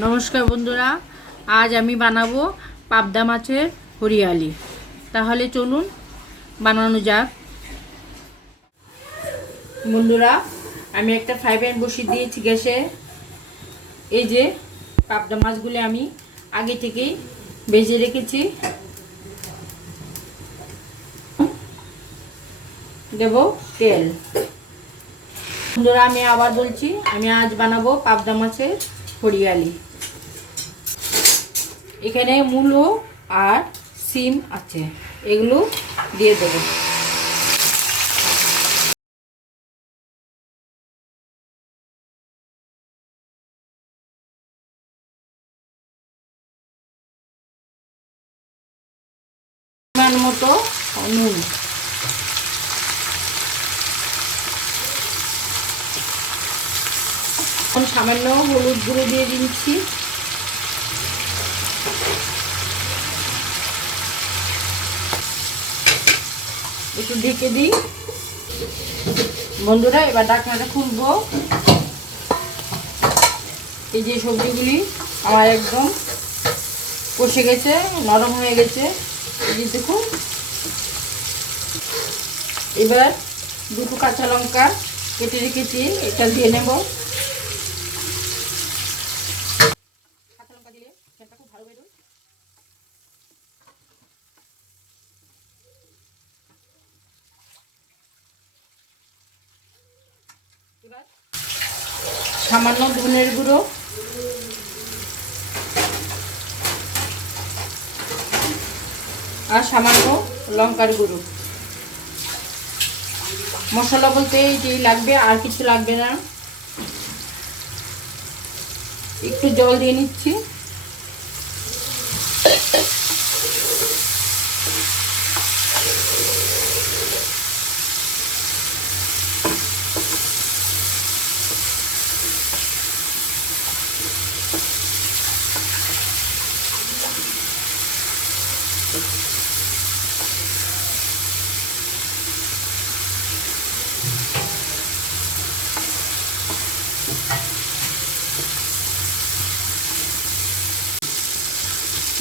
নমস্কার বন্ধুরা, আজ আমি বানাবো পাবদা মাছের হরিয়ালি। তাহলে চলুন বানানো যাক। বন্ধুরা, আমি একটা ফ্রাই প্যান বসিয়ে দিয়েছি গ্যাসে। এই যে পাবদা মাছগুলি আমি আগে থেকেই ভেজে রেখেছি। দেব তেল। বন্ধুরা, আমি আবার বলছি, আমি আজ বানাবো পাবদা মাছের হরিয়ালি এখানে মূলো আর সিম আছে এগুলো দিয়ে দেবো। মতো নুন। এখন সামান্য হলুদ গুঁড়ো দিয়ে দিচ্ছি। একটু ঢেকে দিই। বন্ধুরা, এবার ডাকনাটা খুলবো। এই যে সবজিগুলি আমার একদম কষে গেছে, নরম হয়ে গেছে। এই যে দেখুন। এবার দুটো কাঁচা লঙ্কা কেটে রেখেছি, এটা দিয়ে নেব কাঁচা লঙ্কা দিলে সেটা খুব ভালো বেরোয় এবার সামান্য ধনের গুঁড়ো। আর সামান্য লঙ্কার গুঁড়ো। মশলা বলতে এটাই লাগবে, আর কিছু লাগবে না। একটু জল দিয়ে নিচ্ছি।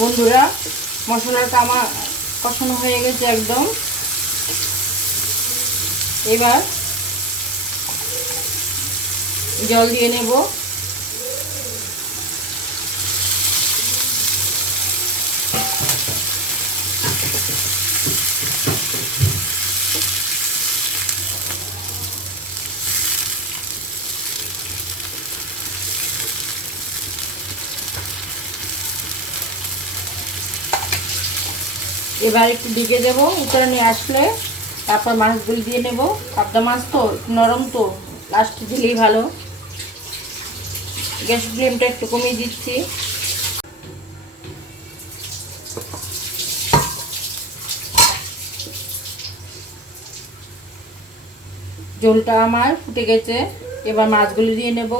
বন্ধুরা মশলাটা আমার কষানো হয়ে গেছে একদম। এবার জল দিয়ে নেব। এবার একটু দিকে দেব, উপরে নিয়ে আসলে তারপর মাছগুলি দিয়ে নেব। পাবদা মাছ তো নরম তো লাস্টে দিলেই ভালো। গ্যাস ফ্লেমটা একটু কমিয়ে দিচ্ছি। ঝোলটা আমার ফুটে গেছে, এবার মাছগুলি দিয়ে নেব।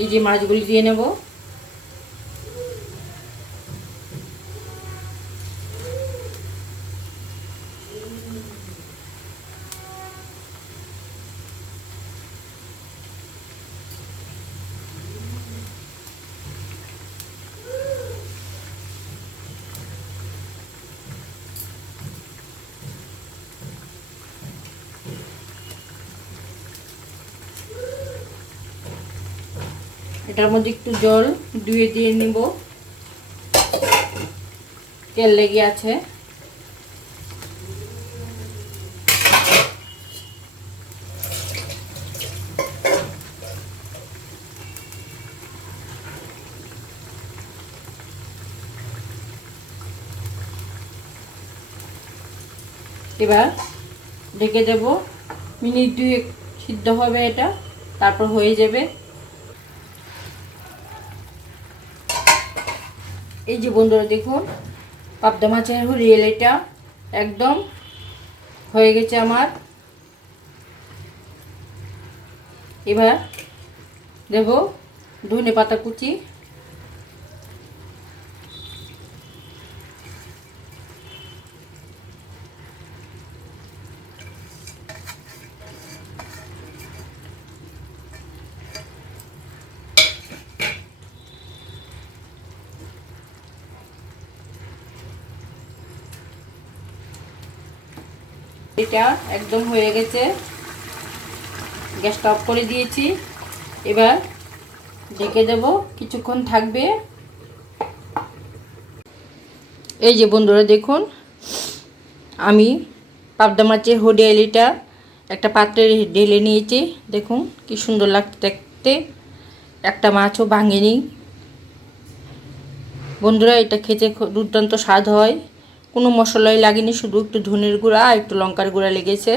এই যে মাছগুলি দিয়ে নেব। এটার মধ্যে একটু জল ধুয়ে দিয়ে নিব। তেল লেগে আছে। এবার ঢেকে দেব। মিনিট দুই সিদ্ধ হবে এটা, তারপর হয়ে যাবে। এই যে বন্ধুরা দেখুন, পাবদা মাছের রিয়েল এটা একদম হয়ে গেছে আমার। এবার দেব ধনে পাতা কুচি। এটা একদম হয়ে গেছে। গ্যাসটা অফ করে দিয়েছি। এবার ঢেকে দেব, কিছুক্ষণ থাকবে। এই যে বন্ধুরা দেখুন, আমি পাবদা মাছের হোডিয়ালিটা একটা পাত্রে ঢেলে নিয়েছি। দেখুন কি সুন্দর লাগতে দেখতে একটা মাছও ভাঙেনি। বন্ধুরা, এটা খেতে দুর্দান্ত স্বাদ হয়। কোনো মশলাই লাগেনি, শুধু একটু ধনের গুঁড়া একটু লঙ্কার গুঁড়া লেগেছে।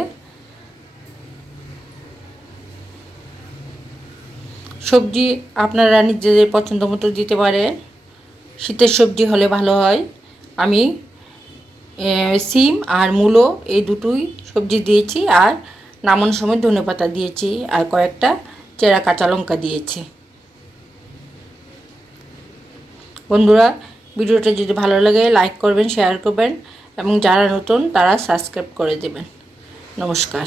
সবজি আপনারা নিজেদের পছন্দ মতো দিতে পারেন শীতের সবজি হলে ভালো হয়। আমি সিম আর মূলো এই দুটোই সবজি দিয়েছি আর নামানোর সময় ধনে পাতা দিয়েছি আর কয়েকটা চেরা কাঁচা লঙ্কা দিয়েছি। বন্ধুরা ভিডিওটা যদি ভালো লাগে লাইক করবেন শেয়ার করবেন, এবং যারা নতুন, তারা সাবস্ক্রাইব করে দেবেন। নমস্কার।